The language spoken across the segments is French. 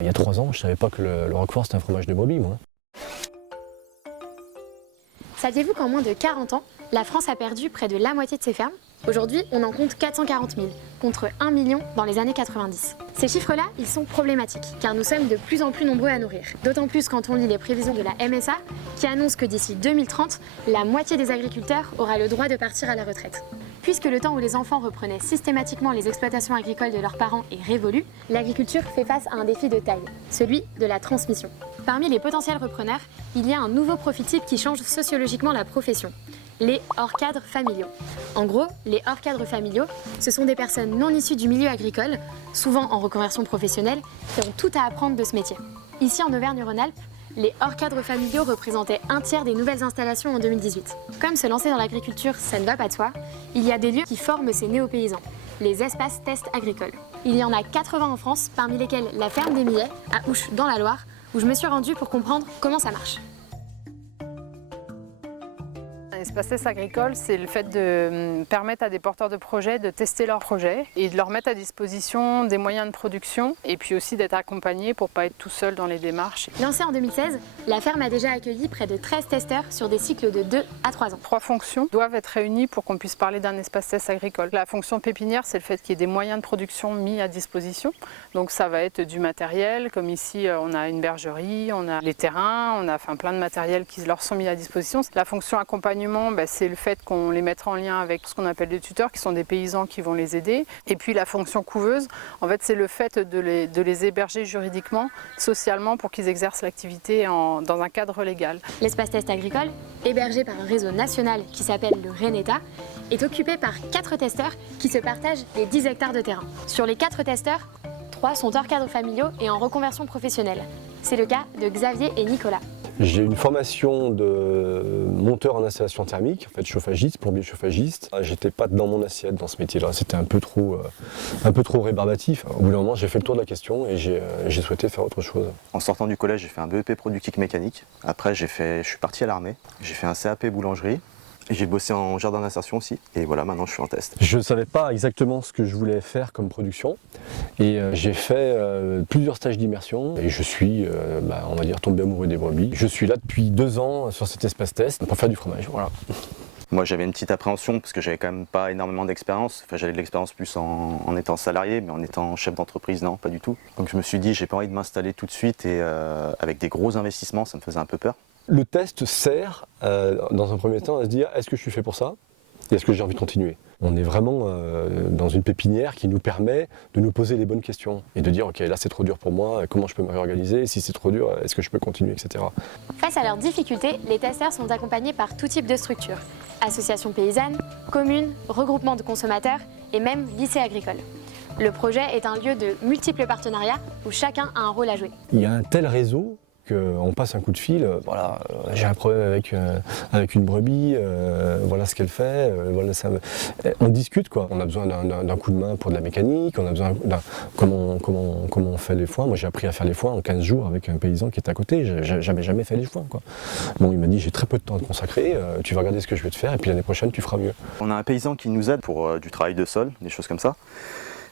Il y a 3 ans, je ne savais pas que le Roquefort c'était un fromage de brebis, moi. Saviez-vous qu'en moins de 40 ans, la France a perdu près de la moitié de ses fermes? Aujourd'hui, on en compte 440 000, contre 1 million dans les années 90. Ces chiffres-là, ils sont problématiques, car nous sommes de plus en plus nombreux à nourrir. D'autant plus quand on lit les prévisions de la MSA, qui annonce que d'ici 2030, la moitié des agriculteurs aura le droit de partir à la retraite. Puisque le temps où les enfants reprenaient systématiquement les exploitations agricoles de leurs parents est révolu, l'agriculture fait face à un défi de taille, celui de la transmission. Parmi les potentiels repreneurs, il y a un nouveau profil type qui change sociologiquement la profession. Les hors-cadres familiaux. En gros, les hors-cadres familiaux, ce sont des personnes non issues du milieu agricole, souvent en reconversion professionnelle, qui ont tout à apprendre de ce métier. Ici en Auvergne-Rhône-Alpes, les hors-cadres familiaux représentaient un tiers des nouvelles installations en 2018. Comme se lancer dans l'agriculture, ça ne va pas de soi, il y a des lieux qui forment ces néo-paysans, les espaces tests agricoles. Il y en a 80 en France, parmi lesquels la ferme des Millets, à Ouche, dans la Loire, où je me suis rendue pour comprendre comment ça marche. Un espace test agricole, c'est le fait de permettre à des porteurs de projets de tester leurs projets et de leur mettre à disposition des moyens de production et puis aussi d'être accompagnés pour ne pas être tout seul dans les démarches. Lancée en 2016, la ferme a déjà accueilli près de 13 testeurs sur des cycles de 2 à 3 ans. 3 fonctions doivent être réunies pour qu'on puisse parler d'un espace test agricole. La fonction pépinière, c'est le fait qu'il y ait des moyens de production mis à disposition. Donc ça va être du matériel, comme ici on a une bergerie, on a les terrains, on a plein de matériel qui leur sont mis à disposition. La fonction accompagnement, c'est le fait qu'on les mette en lien avec ce qu'on appelle des tuteurs, qui sont des paysans qui vont les aider. Et puis la fonction couveuse, en fait, c'est le fait de les héberger juridiquement, socialement, pour qu'ils exercent l'activité dans un cadre légal. L'espace test agricole, hébergé par un réseau national qui s'appelle le RENETA, est occupé par 4 testeurs qui se partagent les 10 hectares de terrain. Sur les 4 testeurs, 3 sont hors cadres familiaux et en reconversion professionnelle. C'est le cas de Xavier et Nicolas. J'ai une formation de monteur en installation thermique, en fait chauffagiste, plombier chauffagiste. J'étais pas dans mon assiette dans ce métier-là, c'était un peu trop rébarbatif. Au bout d'un moment, j'ai fait le tour de la question et j'ai souhaité faire autre chose. En sortant du collège, j'ai fait un BEP productique mécanique. Après, je suis parti à l'armée. J'ai fait un CAP boulangerie. J'ai bossé en jardin d'insertion aussi, et voilà, maintenant je suis en test. Je ne savais pas exactement ce que je voulais faire comme production, et j'ai fait plusieurs stages d'immersion, et je suis, on va dire, tombé amoureux des brebis. Je suis là depuis 2 ans sur cet espace test pour faire du fromage, voilà. Moi j'avais une petite appréhension, parce que j'avais quand même pas énormément d'expérience. Enfin, j'avais de l'expérience plus en étant salarié, mais en étant chef d'entreprise, non, pas du tout. Donc je me suis dit, j'ai pas envie de m'installer tout de suite, et avec des gros investissements, ça me faisait un peu peur. Le test sert, dans un premier temps, à se dire est-ce que je suis fait pour ça et est-ce que j'ai envie de continuer. On est vraiment dans une pépinière qui nous permet de nous poser les bonnes questions et de dire ok, là c'est trop dur pour moi, comment je peux me réorganiser, si c'est trop dur, est-ce que je peux continuer, etc. Face à leurs difficultés, les testeurs sont accompagnés par tout type de structures. Associations paysannes, communes, regroupements de consommateurs et même lycées agricoles. Le projet est un lieu de multiples partenariats où chacun a un rôle à jouer. Il y a un tel réseau qu'on passe un coup de fil, voilà, j'ai un problème avec une brebis, voilà ce qu'elle fait, voilà, on discute quoi. On a besoin d'un coup de main pour de la mécanique, on a besoin comment on fait les foins. Moi j'ai appris à faire les foins en 15 jours avec un paysan qui était à côté, j'avais jamais fait les foins quoi. Bon, il m'a dit j'ai très peu de temps à te consacrer, tu vas regarder ce que je vais te faire et puis l'année prochaine tu feras mieux. On a un paysan qui nous aide pour du travail de sol, des choses comme ça.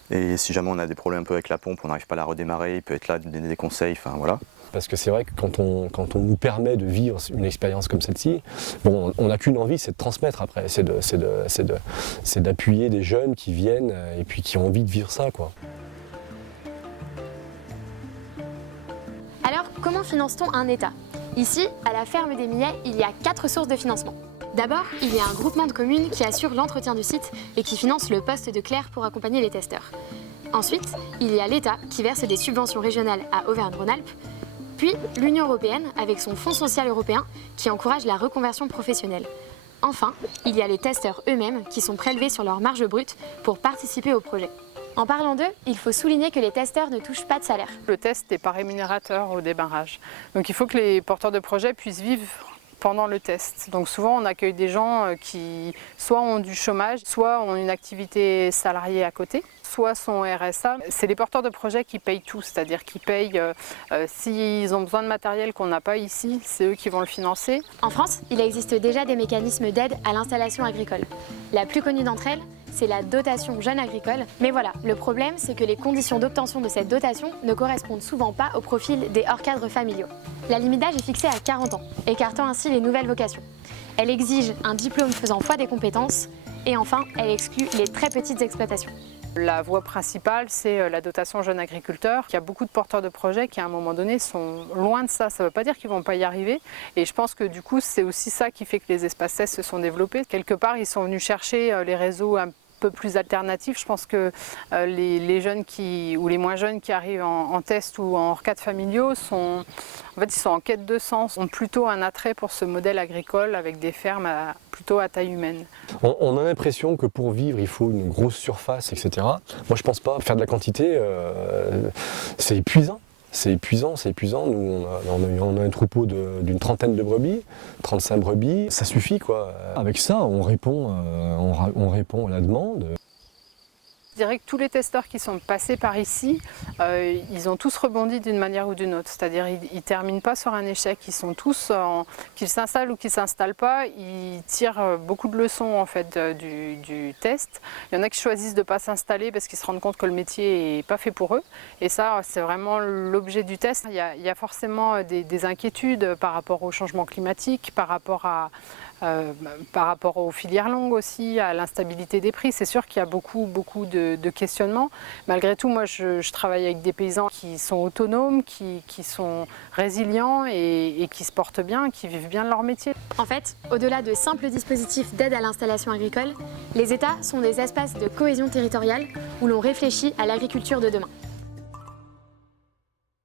Et si jamais on a des problèmes un peu avec la pompe, on n'arrive pas à la redémarrer, il peut être là, donner des conseils, enfin voilà. Parce que c'est vrai que quand on nous permet de vivre une expérience comme celle-ci, bon, on n'a qu'une envie, c'est de transmettre après, c'est d'appuyer des jeunes qui viennent et puis qui ont envie de vivre ça, quoi. Alors, comment finance-t-on un État? Ici, à la ferme des Millets, il y a 4 sources de financement. D'abord, il y a un groupement de communes qui assure l'entretien du site et qui finance le poste de clerc pour accompagner les testeurs. Ensuite, il y a l'État qui verse des subventions régionales à Auvergne-Rhône-Alpes. Puis l'Union européenne avec son Fonds social européen qui encourage la reconversion professionnelle. Enfin, il y a les testeurs eux-mêmes qui sont prélevés sur leur marge brute pour participer au projet. En parlant d'eux, il faut souligner que les testeurs ne touchent pas de salaire. Le test n'est pas rémunérateur au démarrage. Donc il faut que les porteurs de projets puissent vivre pendant le test. Donc souvent on accueille des gens qui soit ont du chômage, soit ont une activité salariée à côté, soit sont RSA. C'est les porteurs de projets qui payent tout, c'est-à-dire qui payent s'ils ont besoin de matériel qu'on n'a pas ici, c'est eux qui vont le financer. En France, il existe déjà des mécanismes d'aide à l'installation agricole. La plus connue d'entre elles, c'est la dotation jeune agricole. Mais voilà, le problème, c'est que les conditions d'obtention de cette dotation ne correspondent souvent pas au profil des hors-cadres familiaux. La limite d'âge est fixée à 40 ans, écartant ainsi les nouvelles vocations. Elle exige un diplôme faisant foi des compétences et enfin, elle exclut les très petites exploitations. La voie principale, c'est la dotation jeune agriculteur. Il y a beaucoup de porteurs de projets qui, à un moment donné, sont loin de ça. Ça ne veut pas dire qu'ils ne vont pas y arriver. Et je pense que du coup, c'est aussi ça qui fait que les espaces tests se sont développés. Quelque part, ils sont venus chercher les réseaux un peu plus alternatifs. Je pense que les jeunes ou les moins jeunes qui arrivent en test ou en hors-cadre familiaux ils sont en quête de sens, ont plutôt un attrait pour ce modèle agricole avec des fermes plutôt à taille humaine. On a l'impression que pour vivre, il faut une grosse surface, etc. Moi, je pense pas. Faire de la quantité, c'est épuisant. C'est épuisant. Nous, on a un troupeau d'une trentaine de brebis, 35 brebis, ça suffit, quoi. Avec ça, on répond à la demande. Je dirais que tous les testeurs qui sont passés par ici, ils ont tous rebondi d'une manière ou d'une autre. C'est-à-dire ils ne terminent pas sur un échec. Ils sont tous, qu'ils s'installent ou qu'ils ne s'installent pas, ils tirent beaucoup de leçons en fait, du test. Il y en a qui choisissent de ne pas s'installer parce qu'ils se rendent compte que le métier n'est pas fait pour eux. Et ça, c'est vraiment l'objet du test. Il y a forcément des inquiétudes par rapport au changement climatique, par rapport aux filières longues aussi, à l'instabilité des prix. C'est sûr qu'il y a beaucoup de questionnements. Malgré tout, moi, je travaille avec des paysans qui sont autonomes, qui sont résilients et qui se portent bien, qui vivent bien de leur métier. En fait, au-delà de simples dispositifs d'aide à l'installation agricole, les États sont des espaces de cohésion territoriale où l'on réfléchit à l'agriculture de demain.